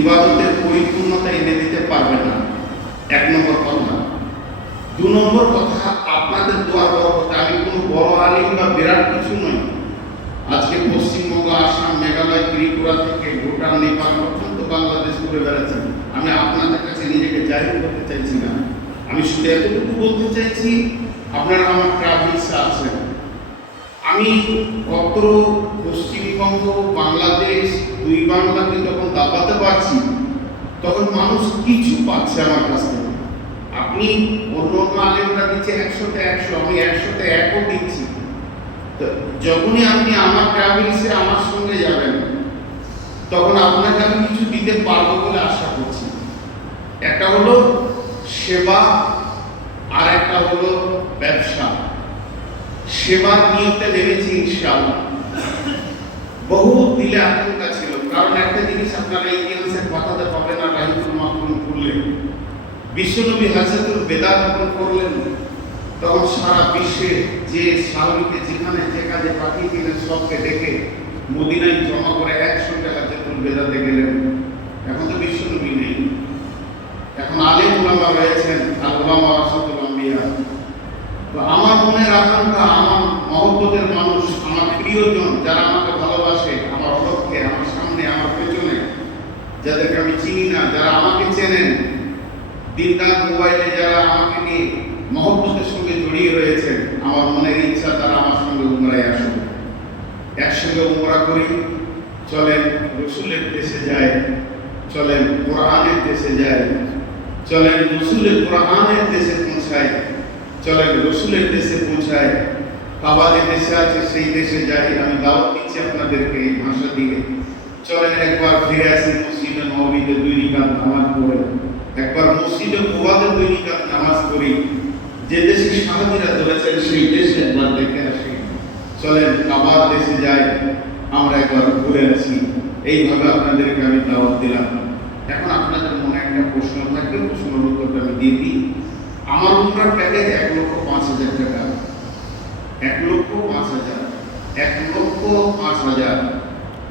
ইবাদতের পরিপূর্ণতা এনে দিতে পারবে না। 1 নম্বর কথা। 2 নম্বর কথা, আপনাদের দোয়া বরকতে আমি কোনো বড় আলিম বা বিরাট কিছু নই। আজকে পশ্চিমবঙ্গ, আসাম, মেঘালয়, ত্রিপুরা থেকে ভুটান, নেপাল পর্যন্ত বাংলাদেশ ঘুরে বেড়াচ্ছেন। আমি আপনাদের কাছে নিজেকে জাহির করতে চাইছি না। আমি শুধু এতটুকু বলতে চাইছি, আপনারা আমার ট্রাভেলসে আছেন। আমি অত্র পশ্চিমবঙ্গ, বাংলাদেশ, 2 বাংলাকে যখন দাবাতে পারছি, তখন মানুষ কিছু পাচ্ছে আমার কাছ থেকে। আপনি অন্য আলেমরা দিচ্ছে 100তে 100, আমি 100তে 1ও দিচ্ছি। তো যখনই আপনি আমার ট্রাভেলসে আমার সঙ্গে যাবেন, তখন আপনাকে আমি কিছু দিতে পারবো বলে আশা করছি। একটা হলো সেবা, আর একটা হলো ব্যবসা। সেবার নিয়তে নেমেছি ইনশাআল্লাহ। বহু দিলে আকাঙ্ক্ষা ছিল, কারণ একটা জিনিস আপনারা ইতিহাসের কথাতে পাবেন না। রাহিতুল মাহফুল করলেন, বিশ্বনবী হাজরাতুল বেদা যখন করলেন, তখন সারা বিশ্বে যে সাহাবীকে যেখানে যে কাজে পাঠিয়েছিলেন সবকে ডেকে মদিনায় জমা করে একসঙ্গে হাজরাতুল বেদাতে গেলেন। এখন তো বিশ্বনবী নেই, এখন আলেম উলামা রয়েছেন, আল উলামা ওয়ারাসাতুল আম্বিয়া। তো আমার মনের আকাঙ্ক্ষা, আমার মহব্বতের মানুষ, আমার প্রিয়জন, যারা আমাকে ভালোবাসে, আমার অলক্ষ্যে, আমার সামনে, আমার পেছনে, যাদেরকে আমি চিনি না, যারা আমাকে চেনেন, দিনরাত মোবাইলে যারা আমাকে নিয়ে মহব্বতের সঙ্গে জড়িয়ে রয়েছেন, আমার মনের ইচ্ছা তারা আমার সঙ্গে উমরায় আসুন। একসঙ্গে উমরা করি, চলেন রসুলের দেশে যায়, চলেন কোরআনের দেশে যায়, চলেন রসুলের কোরআনের দেশে পৌঁছায়, চলেন রসুলের দেশে পৌঁছায়। কাবা যে দেশে আছে সেই দেশে যাই। আমি দাওয়াত দিচ্ছি আপনাদেরকে এই ভাষা দিয়ে। চলেন একবার ফিরে আসি মসজিদে নববীতে 2 রাকাত নামাজ পড়ে, একবার মসজিদে কুবাতে 2 রাকাত নামাজ পড়ি। যে দেশে সাহাবীরা ধরেছেন সেই দেশে একবার দেখে আসি। চলেন কাবার দেশে যাই, আমরা একবার ঘুরে আসি। এইভাবে আপনাদেরকে আমি দাওয়াত দিলাম। এখন আপনাদের মনে একটা প্রশ্ন থাকবে, প্রশ্নের উত্তরটা আমি দিয়ে দিই। আমার উমরার প্যাকেজ 1,05,000 টাকা। 1,05,000, 1,05,000।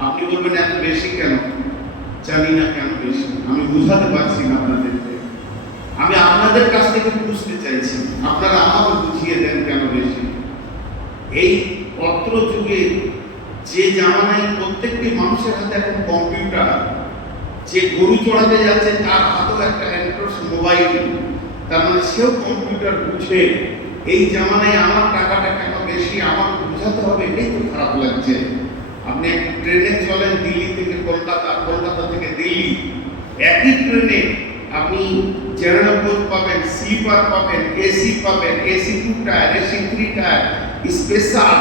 আপনি বলবেন এত বেশি কেন? জানি না কেন বেশি, আমি বুঝাতে পারছি না আপনাদেরকে। আমি আপনাদের কাছ থেকে বুঝতে চাইছি, আপনারা আমাকে বুঝিয়ে দেন কেন বেশি। এই পত্র যুগে যে জামানায় প্রত্যেকটি মানুষের হাতে এখন কম্পিউটার, যে গরু চড়াতে যাচ্ছে তার হাতেও একটা অ্যান্ড্রয়েড মোবাইল, তার মানে সেও কম্পিউটার বুঝে। এই জামানায় আমার টাকাটা কেন বেশি আমাকে বুঝাতে হবে, এটাই তো খারাপ লাগছে। আপনি একটা ট্রেনে চলেন দিল্লি থেকে কলকাতা, কলকাতা থেকে দিল্লি, একই ট্রেনে আপনি জেনারেল কোচ পাবেন, স্লিপার পাবেন, এসি পাবেন, AC 2 tyre, AC 3 tyre, special.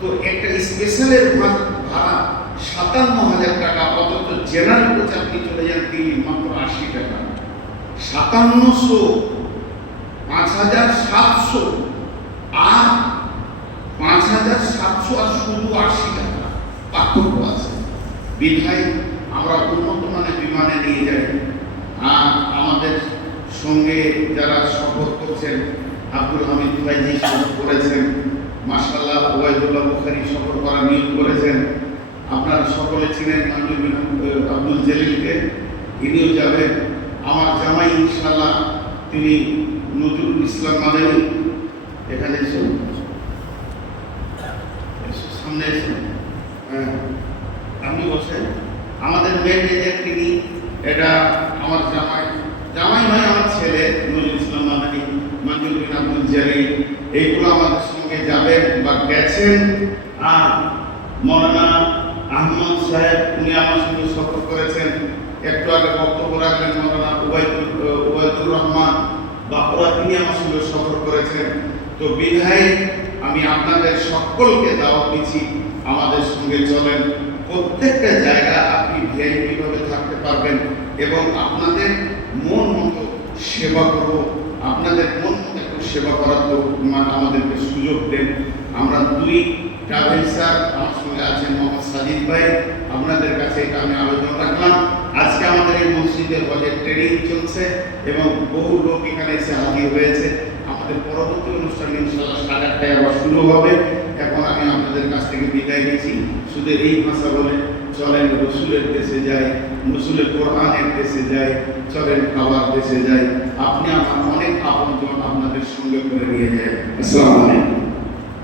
তো একটা স্পেশালের ভাড়া 57,000 টাকা, অথচ জেনারেল কোচ আপনি চলে যান দিল্লি মাত্র 80 টাকা। 5700, 5,700 আর 5,700 আর শুধু 80 টাকা পার্থক্য আছে। বিধায় আমরা উন্নত মানের বিমানে নিয়ে যাই। আর আমাদের সঙ্গে যারা সফর করছেন, আব্দুল হামিদ ভাইজি সফর করেছেন, মাশাআল্লাহ ওয়াইদুল্লাহ বুখারী সফর করার নিয়োগ করেছেন। আপনারা সকলে চিনেন আব্দুল জলিলকে, ইনিও যাবেন। আমার জামাই ইনশাআল্লাহ তিনি নজরুল ইসলাম মাদানী, এখানে এসে সামনে এসে, হ্যাঁ আপনি বসেন। আমাদের মেন এজেন্ট তিনি, এটা আমার জামাই, জামাই নয় আমার ছেলে নজরুল ইসলাম মাদানী, মঞ্জুর বিন আব্দুল জলিল, এইগুলো আমাদের সঙ্গে যাবেন বা গেছেন। আর মৌলানা আহমদ সাহেব, উনি আমার সঙ্গে সফর করেছেন। একটু আগে বক্তব্য রাখলেন মৌলানা উবাইদুর রহমান বাপুরা, তিনি আমার সঙ্গে সফর করেছেন। তো বিধায় আমি আপনাদের সকলকে দাওয়াত দিচ্ছি, আমাদের সঙ্গে চলেন। প্রত্যেকটা জায়গা আপনি ভিআইপি ভাবে থাকতে পারবেন এবং আপনাদের মন মতো সেবা করব। আপনাদের মন মতো একটু সেবা করার তো আমাদেরকে সুযোগ দেন। আমরা 2 ট্রাভেলসার, আমার সঙ্গে আছেন মোহাম্মদ সাজিদ ভাই, আপনাদের কাছে এটা আমি আবেদন রাখলাম। আজকে আমাদের এই মসজিদে বাজেট ট্রেনিং চলছে এবং বহু লোক এখানে এসে হাজির হয়েছে। আমাদের পরবর্তী অনুষ্ঠান ইনশাআল্লাহ 8:30টায় আবার শুরু হবে। এখন আমি আপনাদের কাছ থেকে বিদায় নিচ্ছি, শুধু এই ভাষা বলে চলেন রসুলের দেশে যাই। নজরুলের কোরআনের দেশে যাই, চলেন খাবার দেশে যাই, আপনি আমার অনেক আপনজন আপনাদের সঙ্গে করে নিয়ে যায়। আসসালামু আলাইকুম।